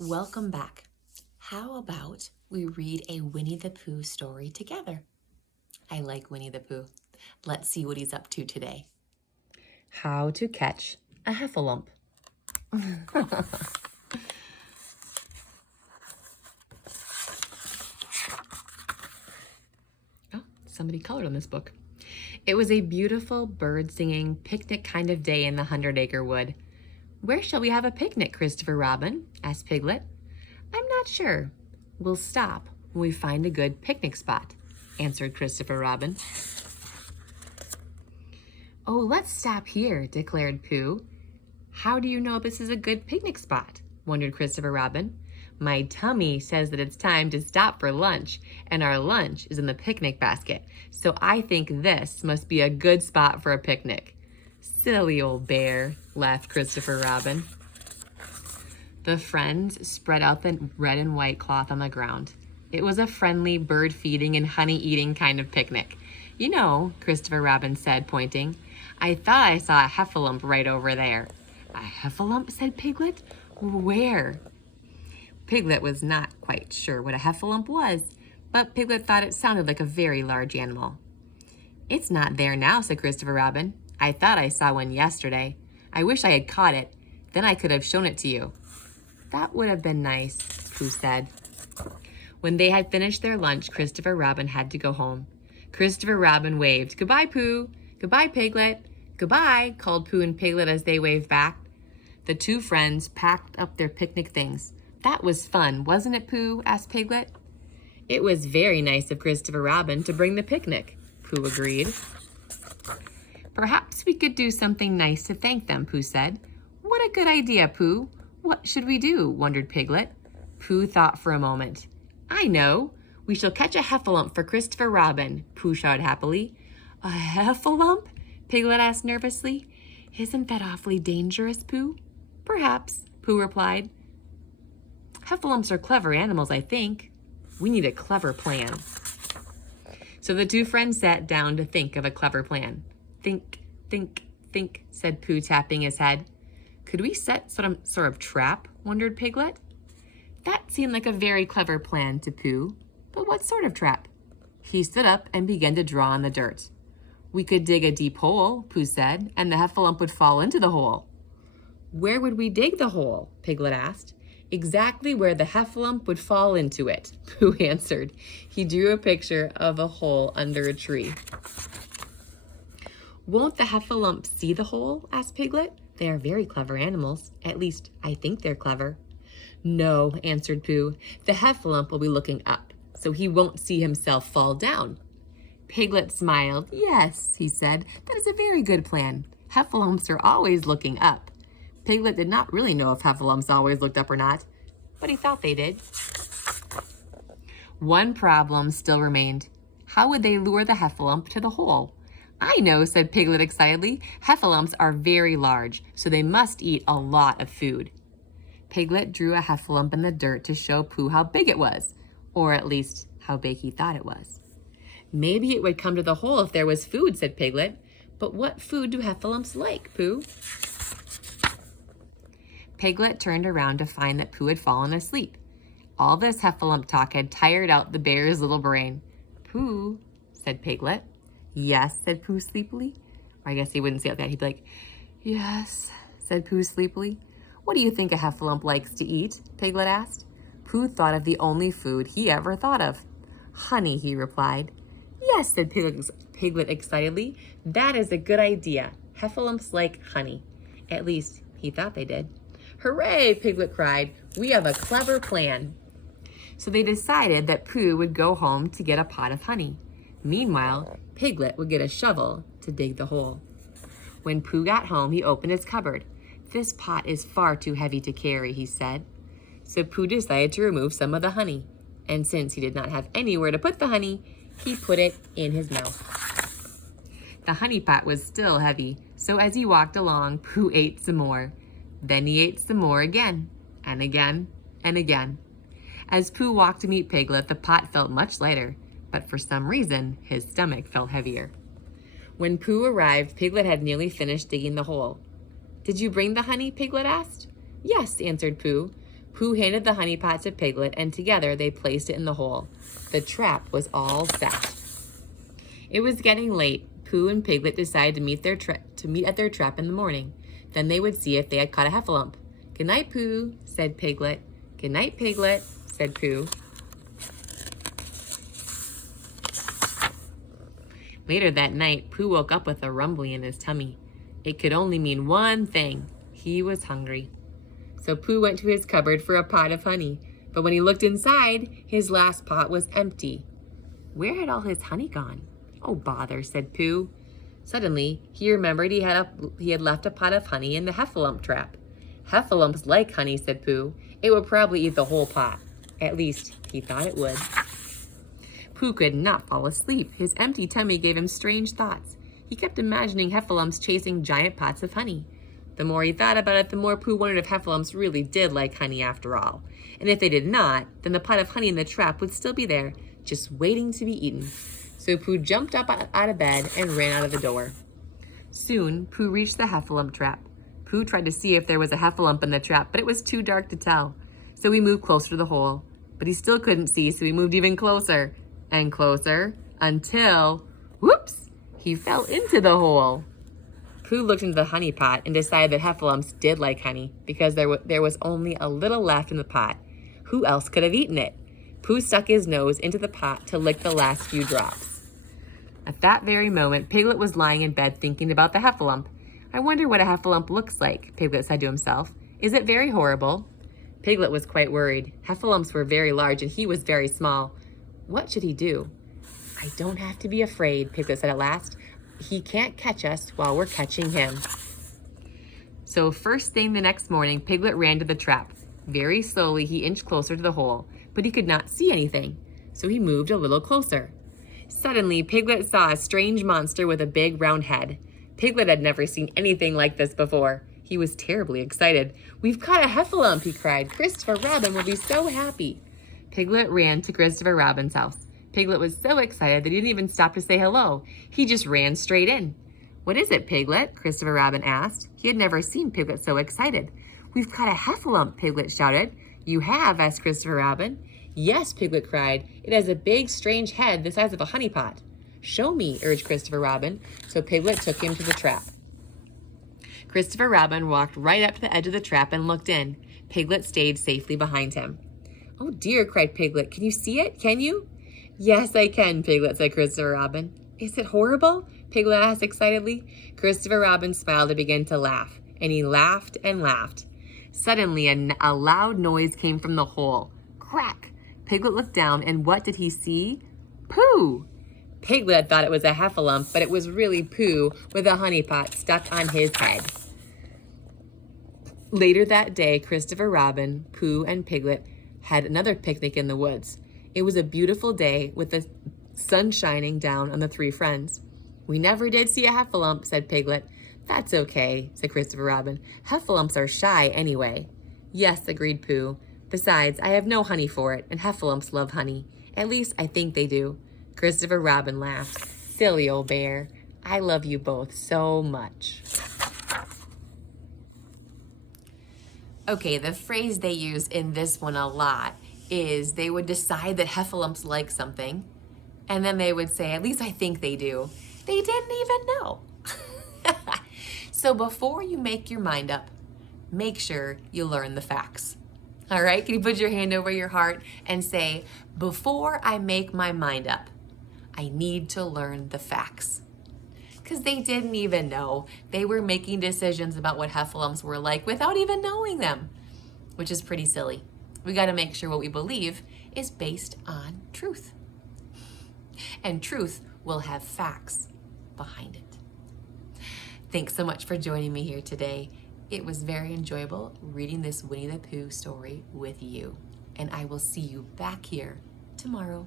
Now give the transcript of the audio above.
Welcome back. How about we read a Winnie the Pooh story together? I like Winnie the Pooh. Let's see what he's up to today. How to catch a heffalump. Oh, somebody colored on this book. It was a beautiful bird-singing picnic kind of day in the 100-acre wood. Where shall we have a picnic, Christopher Robin? Asked Piglet. I'm not sure. We'll stop when we find a good picnic spot, answered Christopher Robin. Oh, let's stop here, declared Pooh. How do you know this is a good picnic spot? Wondered Christopher Robin. My tummy says that it's time to stop for lunch, and our lunch is in the picnic basket, so I think this must be a good spot for a picnic. Silly old bear, laughed Christopher Robin. The friends spread out the red and white cloth on the ground. It was a friendly, bird-feeding and honey-eating kind of picnic. You know, Christopher Robin said, pointing, I thought I saw a heffalump right over there. A heffalump, said Piglet. Where? Piglet was not quite sure what a heffalump was, but Piglet thought it sounded like a very large animal. It's not there now, said Christopher Robin. I thought I saw one yesterday. I wish I had caught it. Then I could have shown it to you. That would have been nice, Pooh said. When they had finished their lunch, Christopher Robin had to go home. Christopher Robin waved. Goodbye, Pooh. Goodbye, Piglet. Goodbye, called Pooh and Piglet as they waved back. The two friends packed up their picnic things. That was fun, wasn't it, Pooh? Asked Piglet. It was very nice of Christopher Robin to bring the picnic, Pooh agreed. Perhaps we could do something nice to thank them, Pooh said. What a good idea, Pooh. What should we do? Wondered Piglet. Pooh thought for a moment. I know. We shall catch a heffalump for Christopher Robin, Pooh shouted happily. A heffalump? Piglet asked nervously. Isn't that awfully dangerous, Pooh? Perhaps, Pooh replied. Heffalumps are clever animals, I think. We need a clever plan. So the two friends sat down to think of a clever plan. Think, think, think, said Pooh, tapping his head. Could we set some sort of trap? Wondered Piglet. That seemed like a very clever plan to Pooh, but what sort of trap? He stood up and began to draw on the dirt. We could dig a deep hole, Pooh said, and the heffalump would fall into the hole. Where would we dig the hole? Piglet asked. Exactly where the heffalump would fall into it, Pooh answered. He drew a picture of a hole under a tree. Won't the heffalump see the hole? Asked Piglet. They are very clever animals. At least, I think they're clever. No, answered Pooh. The heffalump will be looking up, so he won't see himself fall down. Piglet smiled. Yes, he said. That is a very good plan. Heffalumps are always looking up. Piglet did not really know if heffalumps always looked up or not, but he thought they did. One problem still remained. How would they lure the heffalump to the hole? I know, said Piglet excitedly. Heffalumps are very large, so they must eat a lot of food. Piglet drew a heffalump in the dirt to show Pooh how big it was, or at least how big he thought it was. Maybe it would come to the hole if there was food, said Piglet. But what food do heffalumps like, Pooh? Piglet turned around to find that Pooh had fallen asleep. All this heffalump talk had tired out the bear's little brain. Pooh, said Piglet. Yes, said Pooh sleepily. Or I guess he wouldn't say it like that. He'd be like, yes, said Pooh sleepily. What do you think a heffalump likes to eat? Piglet asked. Pooh thought of the only food he ever thought of. Honey, he replied. Yes, said Piglet excitedly. That is a good idea. Heffalumps like honey. At least, he thought they did. Hooray, Piglet cried. We have a clever plan. So they decided that Pooh would go home to get a pot of honey. Meanwhile, Piglet would get a shovel to dig the hole. When Pooh got home, he opened his cupboard. This pot is far too heavy to carry, he said. So Pooh decided to remove some of the honey. And since he did not have anywhere to put the honey, he put it in his mouth. The honey pot was still heavy, so as he walked along, Pooh ate some more. Then he ate some more again, and again, and again. As Pooh walked to meet Piglet, the pot felt much lighter, but for some reason, his stomach felt heavier. When Pooh arrived, Piglet had nearly finished digging the hole. Did you bring the honey? Piglet asked. Yes, answered Pooh. Pooh handed the honey pot to Piglet, and together they placed it in the hole. The trap was all set. It was getting late. Pooh and Piglet decided to meet at their trap in the morning. Then they would see if they had caught a heffalump. "Good night, Pooh," said Piglet. "Good night, Piglet," said Pooh. Later that night, Pooh woke up with a rumbling in his tummy. It could only mean one thing. He was hungry. So Pooh went to his cupboard for a pot of honey. But when he looked inside, his last pot was empty. Where had all his honey gone? "Oh, bother," said Pooh. Suddenly, he remembered he had left a pot of honey in the heffalump trap. "Heffalumps like honey," said Pooh. "It would probably eat the whole pot." At least, he thought it would. Pooh could not fall asleep. His empty tummy gave him strange thoughts. He kept imagining heffalumps chasing giant pots of honey. The more he thought about it, the more Pooh wondered if heffalumps really did like honey after all. And if they did not, then the pot of honey in the trap would still be there, just waiting to be eaten. So Pooh jumped up out of bed and ran out of the door. Soon, Pooh reached the heffalump trap. Pooh tried to see if there was a heffalump in the trap, but it was too dark to tell. So he moved closer to the hole. But he still couldn't see, so he moved even closer and closer until, whoops, he fell into the hole. Pooh looked into the honey pot and decided that heffalumps did like honey because there was only a little left in the pot. Who else could have eaten it? Pooh stuck his nose into the pot to lick the last few drops. At that very moment, Piglet was lying in bed thinking about the heffalump. "I wonder what a heffalump looks like," Piglet said to himself. "Is it very horrible?" Piglet was quite worried. Heffalumps were very large and he was very small. What should he do? "I don't have to be afraid," Piglet said at last. "He can't catch us while we're catching him." So first thing the next morning, Piglet ran to the trap. Very slowly, he inched closer to the hole, but he could not see anything. So he moved a little closer. Suddenly, Piglet saw a strange monster with a big round head. Piglet had never seen anything like this before. He was terribly excited. "We've caught a heffalump," he cried. "Christopher Robin will be so happy." Piglet ran to Christopher Robin's house. Piglet was so excited that he didn't even stop to say hello. He just ran straight in. "What is it, Piglet?" Christopher Robin asked. He had never seen Piglet so excited. "We've caught a heffalump," Piglet shouted. "You have?" asked Christopher Robin. "Yes," Piglet cried. "It has a big, strange head the size of a honey pot." "Show me," urged Christopher Robin. So Piglet took him to the trap. Christopher Robin walked right up to the edge of the trap and looked in. Piglet stayed safely behind him. "Oh dear," cried Piglet. "Can you see it? Can you?" "Yes, I can," Piglet said. Christopher Robin. "Is it horrible?" Piglet asked excitedly. Christopher Robin smiled and began to laugh, and he laughed and laughed. Suddenly, a loud noise came from the hole. Crack! Piglet looked down, and what did he see? Pooh! Piglet thought it was a heffalump, but it was really Pooh with a honey pot stuck on his head. Later that day, Christopher Robin, Pooh, and Piglet had another picnic in the woods. It was a beautiful day with the sun shining down on the three friends. "We never did see a heffalump," said Piglet. "That's okay," said Christopher Robin. "Heffalumps are shy anyway." "Yes," agreed Pooh. "Besides, I have no honey for it, and heffalumps love honey. At least, I think they do." Christopher Robin laughed. "Silly old bear. I love you both so much." Okay, the phrase they use in this one a lot is they would decide that heffalumps like something, and then they would say, "At least I think they do." They didn't even know. So before you make your mind up, make sure you learn the facts. All right, can you put your hand over your heart and say, "Before I make my mind up, I need to learn the facts." Because they didn't even know. They were making decisions about what heffalumps were like without even knowing them, which is pretty silly. We got to make sure what we believe is based on truth. And truth will have facts behind it. Thanks so much for joining me here today. It was very enjoyable reading this Winnie the Pooh story with you. And I will see you back here tomorrow.